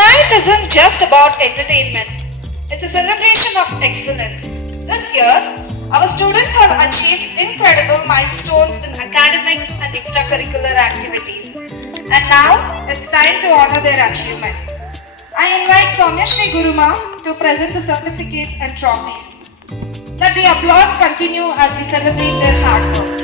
night isn't just about entertainment. It's a celebration of excellence. This year, our students have achieved incredible milestones in academics and extracurricular activities. And now, it's time to honor their achievements. I invite Soumya Shri Guruma to present the certificates and trophies. Let the applause continue as we celebrate their hard work.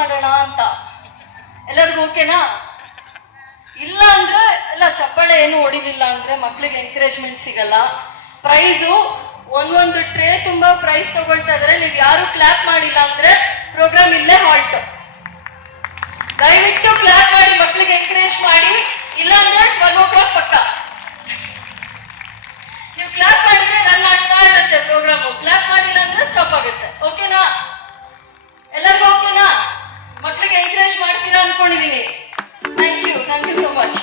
ಮಾಡೋಣ ಅಂತ. ಎಲ್ಲರಿಗೂ ಓಕೆನಾ? ಇಲ್ಲ ಅಂದ್ರೆ ಎಲ್ಲ ಚಪ್ಪಾಳೆ ಏನು ಹೊಡಿಲಿಲ್ಲ ಅಂದ್ರೆ ಮಕ್ಳಿಗೆ ಎಂಕರೇಜ್ಮೆಂಟ್ ಸಿಗಲ್ಲ. ಪ್ರೈಸು ಒಂದೊಂದು ಟ್ರೇ ತುಂಬಾ ಪ್ರೈಸ್ ತಗೊಳ್ತಾ ಇದ್ರೆ ನೀವು ಯಾರು ಕ್ಲಾಪ್ ಮಾಡಿಲ್ಲ ಅಂದ್ರೆ ಪ್ರೋಗ್ರಾಮ್ ಇಲ್ಲೇ ಹಾಲ್ಟ್. ದಯವಿಟ್ಟು ಕ್ಲಾಪ್ ಮಾಡಿ ಮಕ್ಳಿಗೆ ಎಂಕರೇಜ್ ಮಾಡಿ. ಇಲ್ಲ ಅಂದ್ರೆ 12 o'clock ಪಕ್ಕ. ನೀವು ಕ್ಲಾಪ್ ಮಾಡಿದ್ರೆ ರನ್ ಆಗ್ತಾ ಇರುತ್ತೆ ಪ್ರೋಗ್ರಾಮು. ಕ್ಲಾಪ್ ಮಾಡಿಲ್ಲ ಅಂದ್ರೆ ಸ್ಟಾಪ್ ಆಗುತ್ತೆ. ಓಕೆನಾ? ಎಲ್ಲರಿಗೂ ಓಕೆನಾ? ಮಕ್ಳಿಗೆ ಎಂಕರೇಜ್ ಮಾಡ್ತೀರಾ ಅನ್ಕೊಂಡಿದೀನಿ. Thank you so much.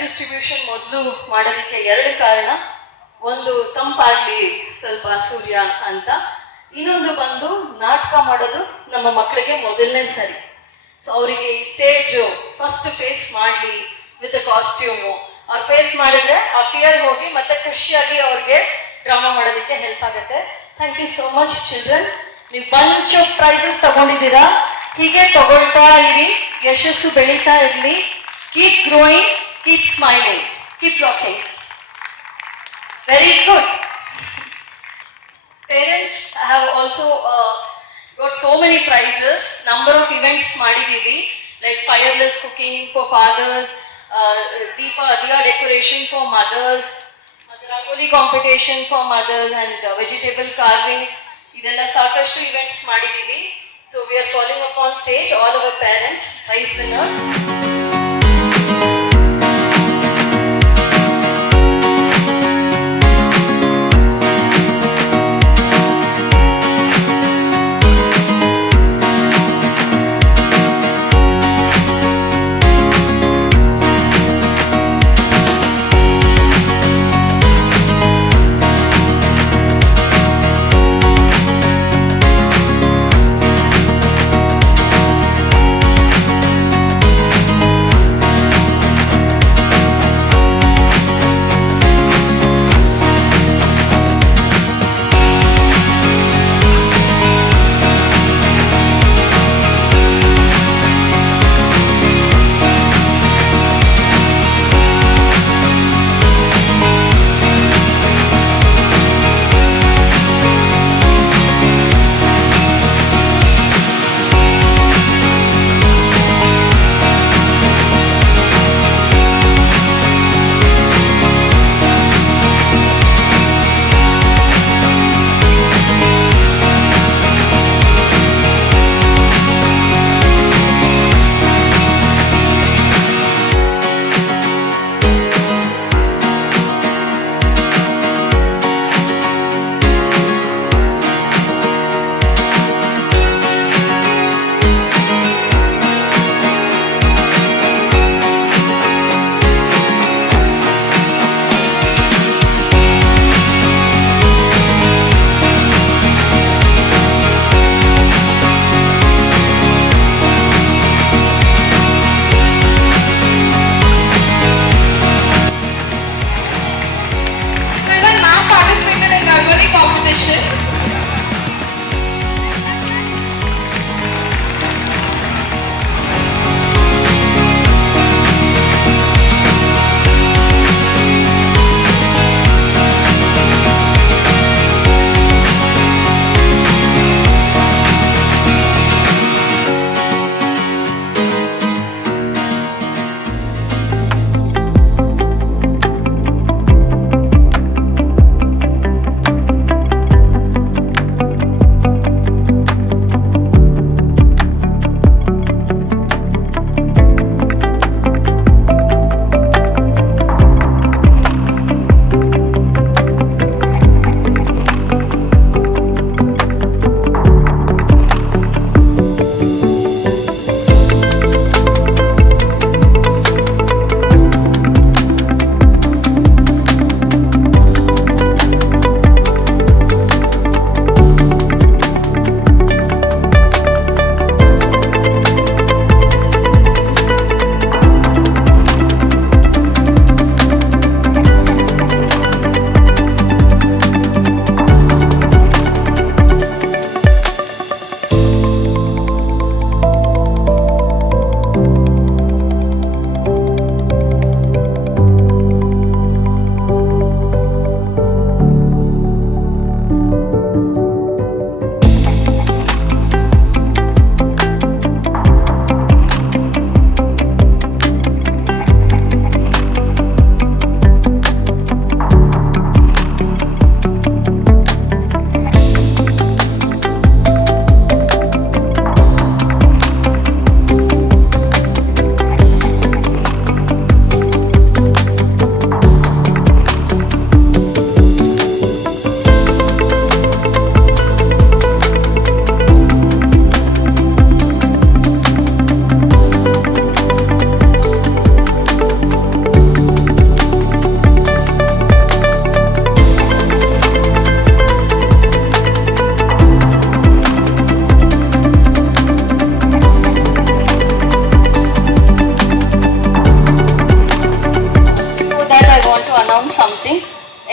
Distribution ಮೊದಲು ಮಾಡೋದಕ್ಕೆ ಎರಡು ಕಾರಣ. ಒಂದು ತಂಪಾಗ್ಲಿ ಸ್ವಲ್ಪ ಸೂರ್ಯ ಅಂತ, ಇನ್ನೊಂದು ಬಂದು ನಾಟಕ ಮಾಡೋದು ನಮ್ಮ ಮಕ್ಕಳಿಗೆ ಮೊದಲನೇ ಸರಿ. ಸೊ ಅವರಿಗೆ ಸ್ಟೇಜ್ ಫಸ್ಟ್ ಫೇಸ್ ಮಾಡಲಿ ವಿತ್ ಕಾಸ್ಟ್ಯೂಮು. ಅವ್ರು ಫೇಸ್ ಮಾಡಿದ್ರೆ ಆ ಫಿಯರ್ ಹೋಗಿ ಮತ್ತೆ ಖುಷಿಯಾಗಿ ಅವ್ರಿಗೆ ಡ್ರಾಮಾ ಮಾಡೋದಕ್ಕೆ ಹೆಲ್ಪ್ ಆಗುತ್ತೆ. Thank you so much children. ನೀವು ಬಂಚ್ ಆಫ್ ಪ್ರೈಸಸ್ ತಗೊಂಡಿದ್ದೀರಾ, ಹೀಗೆ ತಗೊಳ್ತಾ ಇರಿ, ಯಶಸ್ಸು ಬೆಳೀತಾ ಇರಲಿ. Keep growing, keep smiling, keep rocking. Very good. Parents have also got so many prizes. Number of events ಮಾಡಿದೀವಿ, like fireless cooking for fathers, diya decoration for mothers, rangoli competition for mothers, and vegetable carving. ಇದೆಲ್ಲ ಸಾಕಷ್ಟು events ಮಾಡಿದೀವಿ. So we are calling upon stage all our parents, prize winners.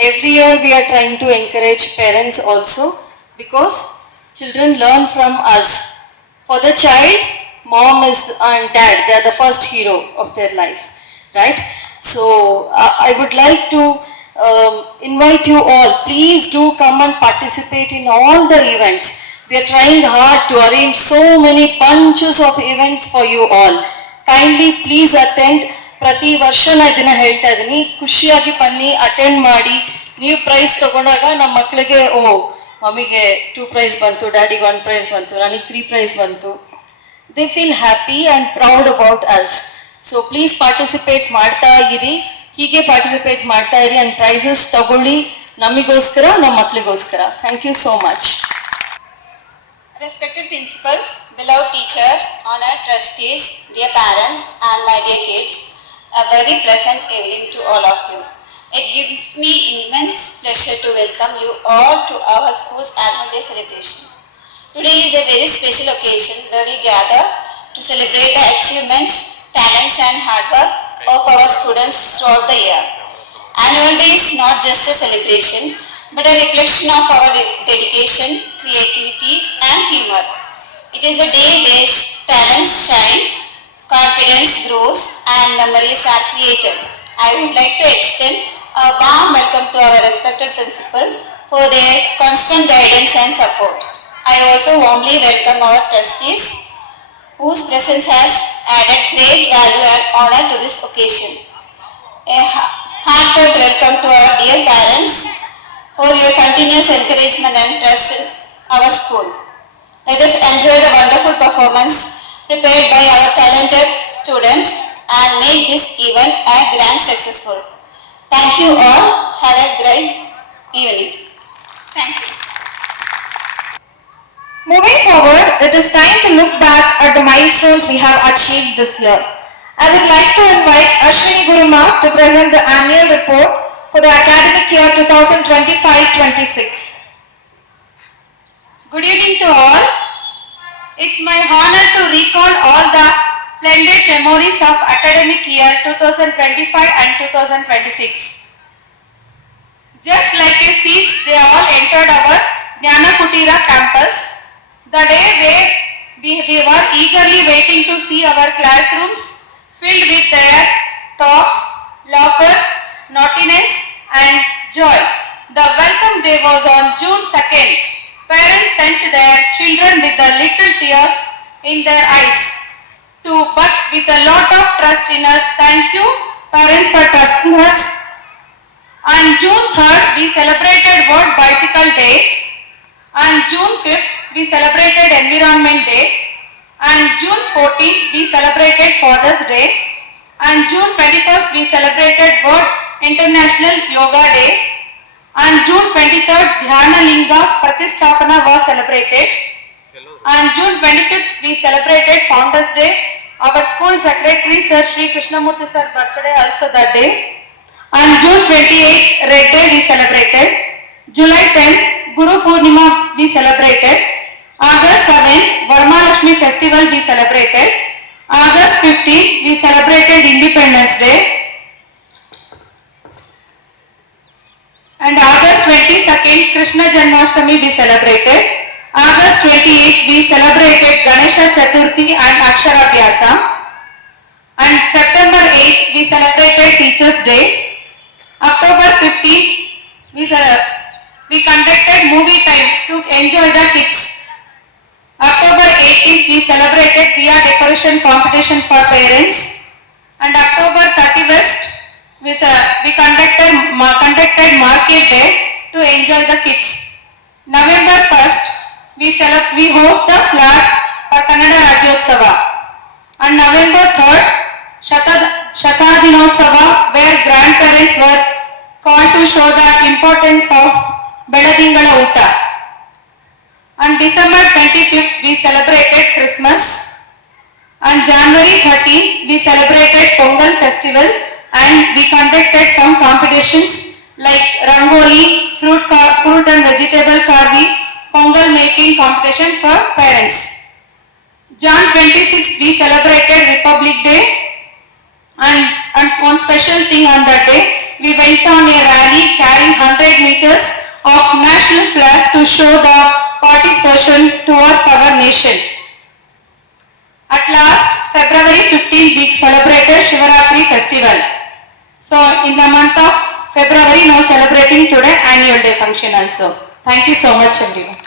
every year we are trying to encourage parents also, because children learn from us. For the child, mom is and dad, they are the first hero of their life, right? So I would like to invite you all, please do come and participate in all the events. We are trying hard to arrange so many bunches of events for you all. Kindly please attend. ಪ್ರತಿ ವರ್ಷ ನಾ ಇದನ್ನ ಹೇಳ್ತಾ ಇದ್ದೀನಿ, ಖುಷಿಯಾಗಿ ಬನ್ನಿ, attend ಮಾಡಿ. ನೀವು ಪ್ರೈಸ್ ತಗೊಂಡಾಗ ನಮ್ಮ ಮಕ್ಕಳಿಗೆ, ಓ ಮಮ್ಮಿಗೆ 2 ಪ್ರೈಸ್ ಬಂತು, ಡ್ಯಾಡಿಗೆ 1 ಪ್ರೈಸ್ ಬಂತು, ನನಗೆ 3 ಪ್ರೈಸ್ ಬಂತು, they feel happy and proud about us. So please participate ಮಾಡ್ತಾ ಇರಿ, ಹೀಗೆ ಪಾರ್ಟಿಸಿಪೇಟ್ ಮಾಡ್ತಾ ಇರಿ ಆ್ಯಂಡ್ ಪ್ರೈಸಸ್ ತಗೊಳ್ಳಿ, ನಮಗೋಸ್ಕರ, ನಮ್ಮ ಮಕ್ಕಳಿಗೋಸ್ಕರ. Thank you so much. Respected principal, beloved teachers, honored trustees, dear parents and my dear kids, a very pleasant evening to all of you. It gives me immense pleasure to welcome you all to our school's annual day celebration. Today is a very special occasion where we gather to celebrate the achievements, talents and hard work of our students throughout the year. Annual day is not just a celebration, but a reflection of our dedication, creativity and teamwork. It is a day where talents shine, confidence grows and memories are created. I would like to extend a warm welcome to our respected principal for their constant guidance and support. I also warmly welcome our trustees whose presence has added great value and honor to this occasion. A heartfelt welcome to our dear parents for your continuous encouragement and trust in our school. Let us enjoy the wonderful performance prepared by our talented students and make this event a grand successful. Thank you all. Have a great evening. Thank you. Moving forward, it is time to look back at the milestones we have achieved this year. I would like to invite Ashwini Guruma to present the annual report for the academic year 2025-26. Good evening to all. It's my honor to recall all the splendid memories of academic year 2025 and 2026. Just like a seeds, they all entered our Jnana Kuteera campus. The day where we were eagerly waiting to see our classrooms filled with their talks, laughter, naughtiness and joy. The welcome day was on June 2nd. Parents sent their children with the little tears in their eyes, but with a lot of trust in us. Thank you, parents, for trusting us. On June 3rd, we celebrated World Bicycle Day. On June 5th, we celebrated Environment Day. On June 14th, we celebrated Father's Day. On June 21st, we celebrated World International Yoga Day. On June 23rd, Dhyana Linga Pratisthapana was celebrated. On June 25th, we celebrated Founders Day. Our school secretary, Sir Shri Krishnamurthy Sir birthday also that day. On June 28th, Red Day we celebrated. July 10th, Guru Purnima we celebrated. August 7th, Varmalakshmi festival we celebrated. August 15th, we celebrated Independence Day. And August 22nd, Krishna Janmashtami we celebrated. August 28th, we celebrated Ganesha Chaturthi and Akshara Vyasa. And September 8th, we celebrated Teachers Day. October 15th, we conducted movie time to enjoy the kids. October 18th, we celebrated Diya decoration competition for parents. And October 31st, we conducted Market Day to enjoy the kids. November 1st, we host the flag for Kannada Rajyotsava. On November 3rd, Shatadinotsava, where grandparents were called to show the importance of Beladingala Uta. On December 25th, we celebrated Christmas. On January 13th, we celebrated Pongal festival and we conducted some competitions like Rangoli, fruit and vegetable carving, Pongal making competition for parents. Jan 26th, we celebrated Republic Day and one special thing on that day, we went on a rally carrying 100 meters of national flag to show the participation towards our nation. At last, February 15th, we celebrated Shivaratri festival. So, in the month of February, now celebrating today annual day function also. Thank you so much, everyone.